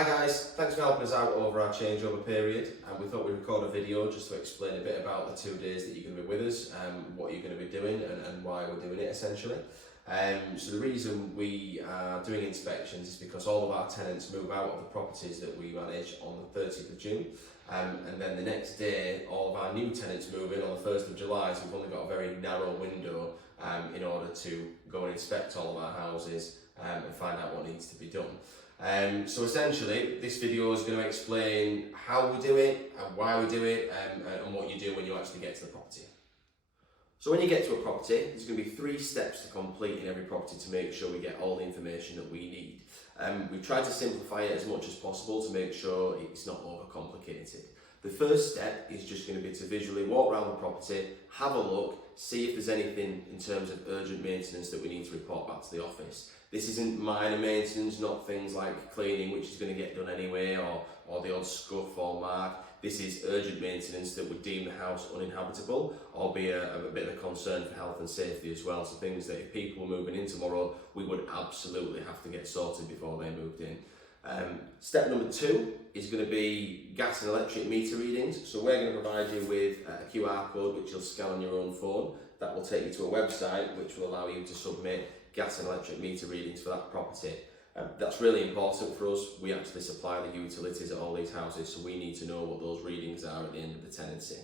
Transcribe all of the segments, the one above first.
Hi guys, thanks for helping us out over our changeover period, and we thought we'd record a video just to explain a bit about the 2 days that you're going to be with us, what you're going to be doing and why we're doing it essentially. So the reason we are doing inspections is because all of our tenants move out of the properties that we manage on the 30th of June, and then the next day all of our new tenants move in on the 1st of July, so we've only got a very narrow window in order to go and inspect all of our houses and find out what needs to be done. So essentially, this video is going to explain how we do it and why we do it and what you do when you actually get to the property. So when you get to a property, there's going to be 3 steps to complete in every property to make sure we get all the information that we need. We've tried to simplify it as much as possible to make sure it's not overcomplicated. The first step is just going to be to visually walk around the property, have a look, see if there's anything in terms of urgent maintenance that we need to report back to the office. This isn't minor maintenance, not things like cleaning, which is going to get done anyway, or the odd scuff or mark. This is urgent maintenance that would deem the house uninhabitable or be a bit of a concern for health and safety as well. So things that if people were moving in tomorrow, we would absolutely have to get sorted before they moved in. Step number 2 is going to be gas and electric meter readings. So we're going to provide you with a QR code which you'll scan on your own phone. That will take you to a website which will allow you to submit gas and electric meter readings for that property. That's really important for us. We actually supply the utilities at all these houses, so we need to know what those readings are at the end of the tenancy.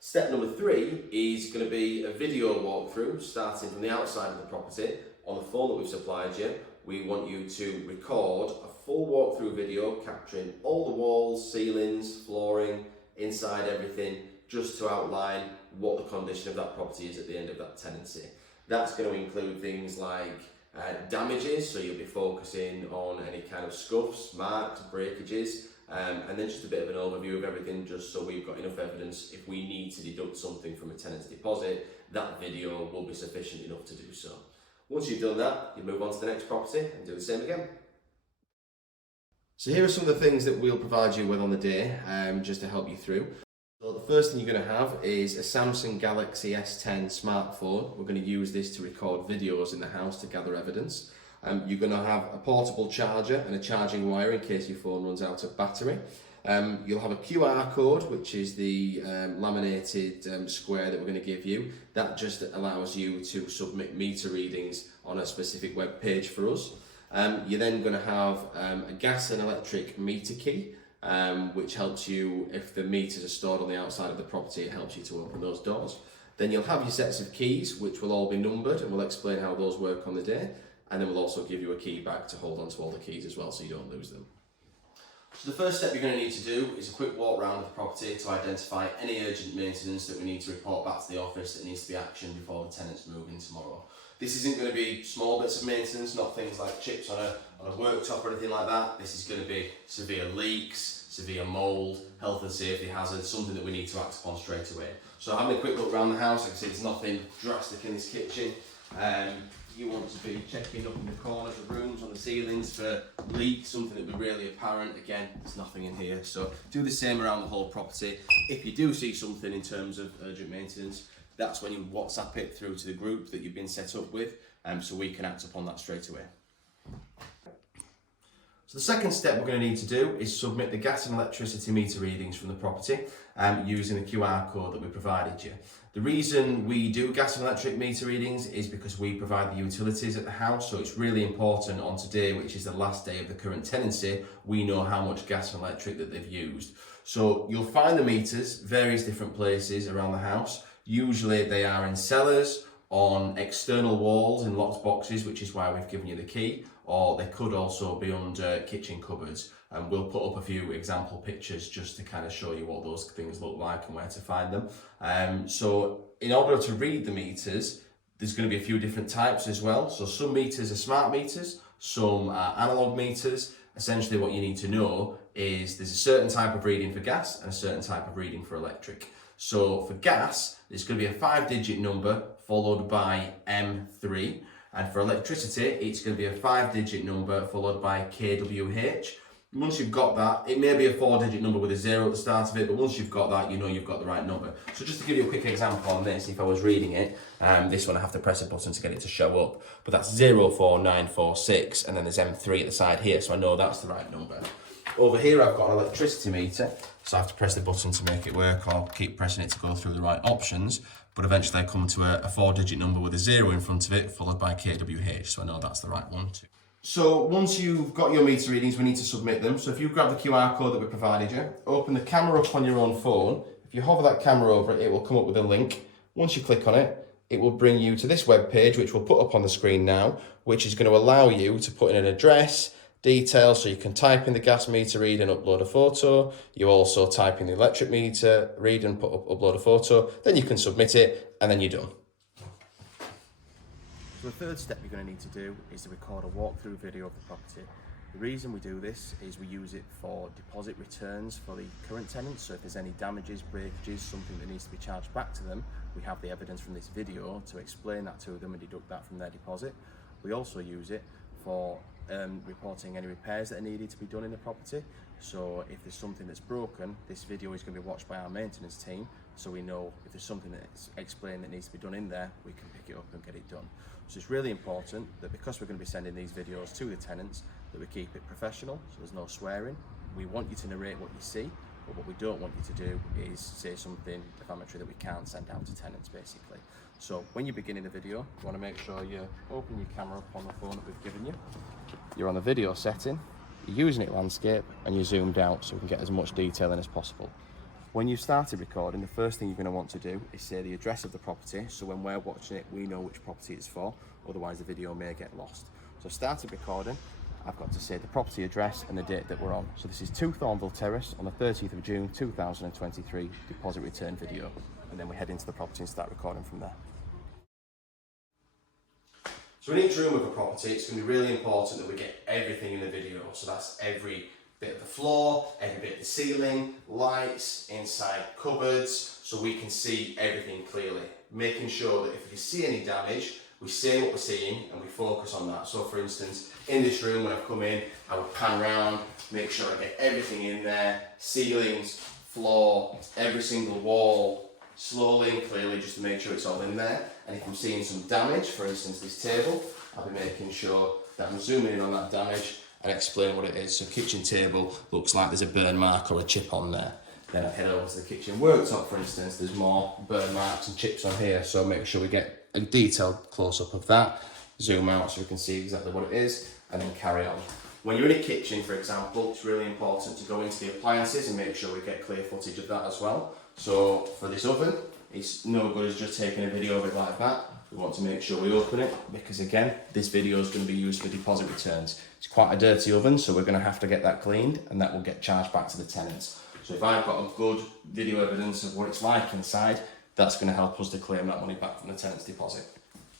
Step number 3 is going to be a video walkthrough starting from the outside of the property. On the phone that we've supplied you, we want you to record a full walkthrough video capturing all the walls, ceilings, flooring, inside everything, just to outline what the condition of that property is at the end of that tenancy. That's going to include things like damages, so you'll be focusing on any kind of scuffs, marks, breakages, and then just a bit of an overview of everything, just so we've got enough evidence if we need to deduct something from a tenant's deposit, that video will be sufficient enough to do so. Once you've done that, you move on to the next property and do the same again. So here are some of the things that we'll provide you with on the day, just to help you through. So the first thing you're going to have is a Samsung Galaxy S10 smartphone. We're going to use this to record videos in the house to gather evidence. You're going to have a portable charger and a charging wire in case your phone runs out of battery. You'll have a QR code, which is the laminated square that we're going to give you. That just allows you to submit meter readings on a specific web page for us. You're then going to have a gas and electric meter key, which helps you, if the meters are stored on the outside of the property, it helps you to open those doors. Then you'll have your sets of keys, which will all be numbered, and we'll explain how those work on the day. And then we'll also give you a key bag to hold onto all the keys as well, so you don't lose them. So the first step you're going to need to do is a quick walk around the property to identify any urgent maintenance that we need to report back to the office that needs to be actioned before the tenants move in tomorrow. This isn't going to be small bits of maintenance, not things like chips on a worktop or anything like that. This is going to be severe leaks, severe mould, health and safety hazards, something that we need to act upon straight away. So having a quick look around the house, like I say, there's nothing drastic in this kitchen. You want to be checking up in the corners of rooms, on the ceilings for leaks, something that would be really apparent. Again, there's nothing in here. So do the same around the whole property. If you do see something in terms of urgent maintenance, that's when you WhatsApp it through to the group that you've been set up with, so we can act upon that straight away. So the second step we're going to need to do is submit the gas and electricity meter readings from the property using the QR code that we provided you. The reason we do gas and electric meter readings is because we provide the utilities at the house, so it's really important on today, which is the last day of the current tenancy, we know how much gas and electric that they've used. So you'll find the meters various different places around the house. Usually they are in cellars, on external walls in locked boxes, which is why we've given you the key, or they could also be under kitchen cupboards. And we'll put up a few example pictures just to kind of show you what those things look like and where to find them. So in order to read the meters, there's going to be a few different types as well. So some meters are smart meters, some are analog meters. Essentially what you need to know is there's a certain type of reading for gas and a certain type of reading for electric. So for gas, there's going to be a 5-digit number followed by M3. And for electricity, it's going to be a 5-digit number followed by KWH. Once you've got that, it may be a 4-digit number with a 0 at the start of it, but once you've got that, you know you've got the right number. So just to give you a quick example on this, if I was reading it, this one I have to press a button to get it to show up, but that's 04946, and then there's M3 at the side here, so I know that's the right number. Over here I've got an electricity meter, so I have to press the button to make it work or keep pressing it to go through the right options, but eventually I come to a 4-digit number with a 0 in front of it, followed by KWH, so I know that's the right one too. So once you've got your meter readings, we need to submit them. So if you grab the QR code that we provided you, open the camera up on your own phone. If you hover that camera over it, it will come up with a link. Once you click on it, it will bring you to this web page, which we'll put up on the screen now, which is going to allow you to put in an address, details, so you can type in the gas meter read and upload a photo. You also type in the electric meter read and upload a photo. Then you can submit it, and then you're done. So the third step you're going to need to do is to record a walkthrough video of the property. The reason we do this is we use it for deposit returns for the current tenants. So if there's any damages, breakages, something that needs to be charged back to them, we have the evidence from this video to explain that to them and deduct that from their deposit. We also use it for reporting any repairs that are needed to be done in the property. So if there's something that's broken, this video is going to be watched by our maintenance team, so we know if there's something that's explained that needs to be done in there, we can pick it up and get it done. So it's really important that because we're going to be sending these videos to the tenants, that we keep it professional, so there's no swearing. We want you to narrate what you see, but what we don't want you to do is say something defamatory that we can't send out to tenants, basically. So when you're beginning the video, you want to make sure you open your camera up on the phone that we've given you. You're on the video setting, you're using it landscape, and you're zoomed out so we can get as much detail in as possible. When you've started recording, the first thing you're going to want to do is say the address of the property, so when we're watching it, we know which property it's for, otherwise the video may get lost. So I've started recording, I've got to say the property address and the date that we're on. So this is 2 Thornville Terrace on the 30th of June 2023, deposit return video. And then we head into the property and start recording from there. So in each room of a property, it's going to be really important that we get everything in the video. So that's every bit of the floor, every bit of the ceiling, lights, inside cupboards, so we can see everything clearly. Making sure that if you see any damage, we say what we're seeing and we focus on that. So for instance, in this room when I've come in, I would pan around, make sure I get everything in there, ceilings, floor, every single wall, slowly and clearly, just to make sure it's all in there. And if I'm seeing some damage, for instance this table, I'll be making sure that I'm zooming in on that damage and explain what it is. So kitchen table looks like there's a burn mark or a chip on there. Then I head over to the kitchen worktop, for instance, there's more burn marks and chips on here, so make sure we get a detailed close-up of that, zoom out so we can see exactly what it is, and then carry on. When you're in a kitchen, for example, it's really important to go into the appliances and make sure we get clear footage of that as well. So for this oven, it's no good as just taking a video of it like that. We want to make sure we open it because again, this video is going to be used for deposit returns. It's quite a dirty oven, so we're going to have to get that cleaned and that will get charged back to the tenants. So if I've got a good video evidence of what it's like inside, that's going to help us to claim that money back from the tenant's deposit.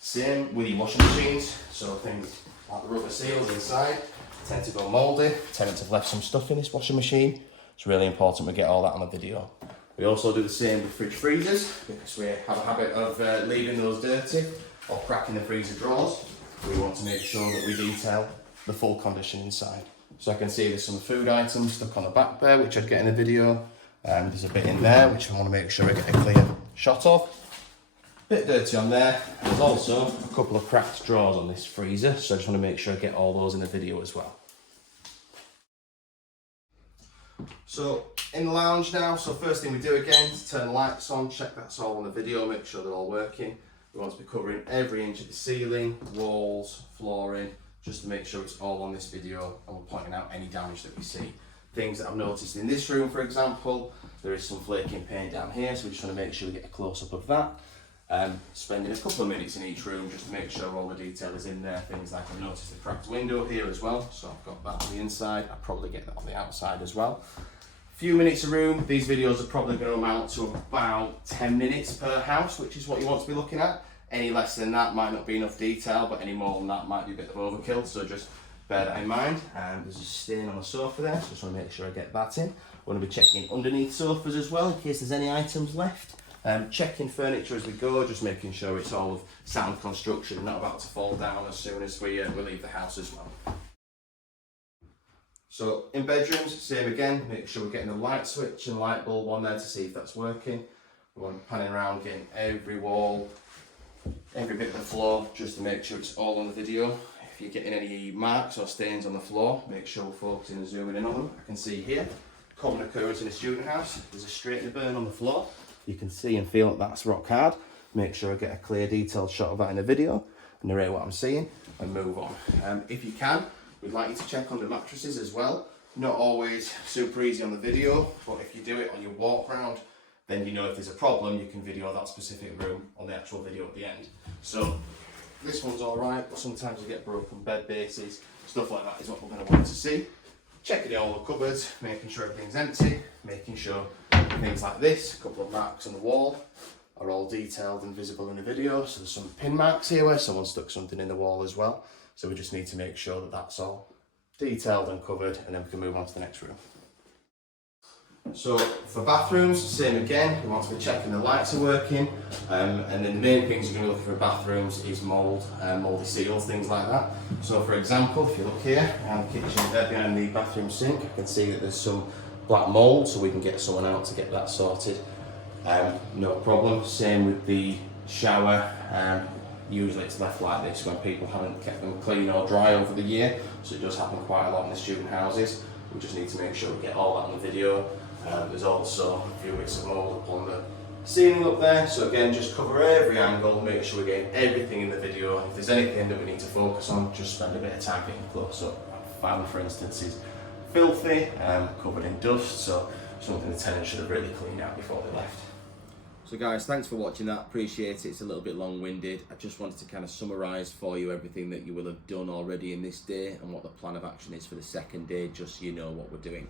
Same with your washing machines, so things like the rubber seals inside tend to go mouldy. Tenants have left some stuff in this washing machine. It's really important we get all that on the video. We also do the same with fridge freezers because we have a habit of leaving those dirty or cracking the freezer drawers. We want to make sure that we detail the full condition inside. So I can see there's some food items stuck on the back there, which I'd get in the video. There's a bit in there, which I want to make sure I get a clear shot of. Bit dirty on there. There's also a couple of cracked drawers on this freezer, so I just want to make sure I get all those in the video as well. So in the lounge now, so first thing we do again is turn the lights on, check that's all on the video, make sure they're all working. We want to be covering every inch of the ceiling, walls, flooring, just to make sure it's all on this video, and we're pointing out any damage that we see. Things that I've noticed in this room, for example, there is some flaking paint down here, so we just want to make sure we get a close-up of that. Spending a couple of minutes in each room just to make sure all the detail is in there. Things like I've noticed the cracked window here as well, so I've got that on the inside. I'll probably get that on the outside as well. Few minutes a room. These videos are probably going to amount to about 10 minutes per house, which is what you want to be looking at. Any less than that might not be enough detail, but any more than that might be a bit of overkill, so just bear that in mind. There's a stain on the sofa there, so just want to make sure I get that in. I want to be checking underneath sofas as well, in case there's any items left. Checking furniture as we go, just making sure it's all of sound construction, not about to fall down as soon as we leave the house as well. So in bedrooms, same again, make sure we're getting the light switch and light bulb on there to see if that's working. We want to be panning around, getting every wall, every bit of the floor, just to make sure it's all on the video. if you're getting any marks or stains on the floor, make sure we're focusing and zooming in on them. I can see here, common occurrence in a student house, there's a straightener burn on the floor. You can see and feel that that's rock hard. Make sure I get a clear detailed shot of that in the video, narrate what I'm seeing and move on. If you can, we'd like you to check on the mattresses as well. Not always super easy on the video, but if you do it on your walk round, then you know if there's a problem, you can video that specific room on the actual video at the end. So this one's all right, but sometimes you get broken bed bases, stuff like that is what we're going to want to see. Checking all the cupboards, making sure everything's empty, making sure things like this, a couple of marks on the wall, are all detailed and visible in the video. So there's some pin marks here where someone stuck something in the wall as well. So we just need to make sure that that's all detailed and covered, and then we can move on to the next room. So for bathrooms, same again, we want to be checking the lights are working, and then the main things you're going to look for in bathrooms is mould, mouldy seals, things like that. So for example, if you look here behind the kitchen, behind the bathroom sink, I can see that there's some black mould, so we can get someone out to get that sorted. No problem. Same with the shower. Usually it's left like this when people haven't kept them clean or dry over the year, so it does happen quite a lot in the student houses. We just need to make sure we get all that on the video. There's also a few bits of mould up on the ceiling up there, so again, just cover every angle, make sure we're getting everything in the video. If there's anything that we need to focus on, just spend a bit of time getting close up. Fan, for instance, is filthy, covered in dust, so something the tenants should have really cleaned out before they left. So guys, thanks for watching that, appreciate it. It's a little bit long-winded. I just wanted to kind of summarise for you everything that you will have done already in this day and what the plan of action is for the second day, just so you know what we're doing.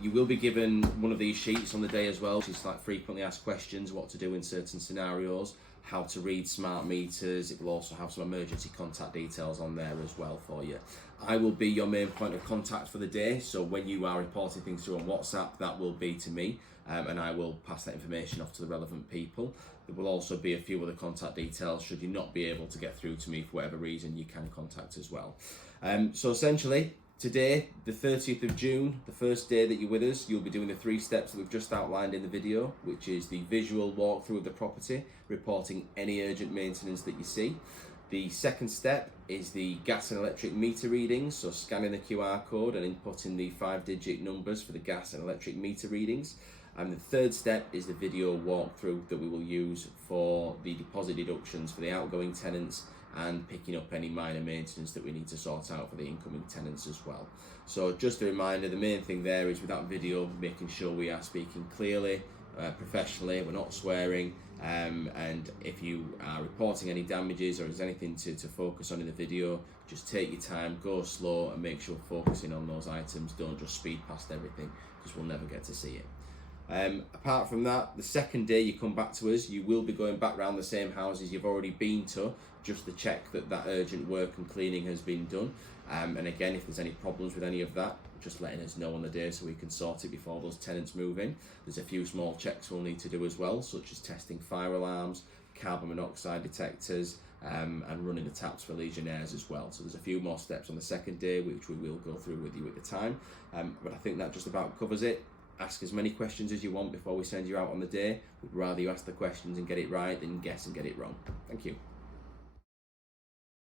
You will be given one of these sheets on the day as well, which is like frequently asked questions, what to do in certain scenarios, how to read smart meters. It will also have some emergency contact details on there as well for you. I will be your main point of contact for the day, so when you are reporting things through on WhatsApp, that will be to me. And I will pass that information off to the relevant people. There will also be a few other contact details. Should you not be able to get through to me for whatever reason, you can contact as well. So essentially, today, the 30th of June, the first day that you're with us, you'll be doing the 3 steps that we've just outlined in the video, which is the visual walkthrough of the property, reporting any urgent maintenance that you see. The second step is the gas and electric meter readings, so scanning the QR code and inputting the 5-digit numbers for the gas and electric meter readings. And the third step is the video walkthrough that we will use for the deposit deductions for the outgoing tenants and picking up any minor maintenance that we need to sort out for the incoming tenants as well. So just a reminder, the main thing there is with that video, making sure we are speaking clearly, professionally, we're not swearing, and if you are reporting any damages or there's anything to focus on in the video, just take your time, go slow and make sure we're focusing on those items. Don't just speed past everything because we'll never get to see it. Apart from that, the second day you come back to us, you will be going back round the same houses you've already been to, just to check that that urgent work and cleaning has been done. And again, if there's any problems with any of that, just letting us know on the day so we can sort it before those tenants move in. There's a few small checks we'll need to do as well, such as testing fire alarms, carbon monoxide detectors, and running the taps for Legionnaires as well. So there's a few more steps on the second day, which we will go through with you at the time. But I think that just about covers it. Ask as many questions as you want before we send you out on the day. We'd rather you ask the questions and get it right than guess and get it wrong. Thank you.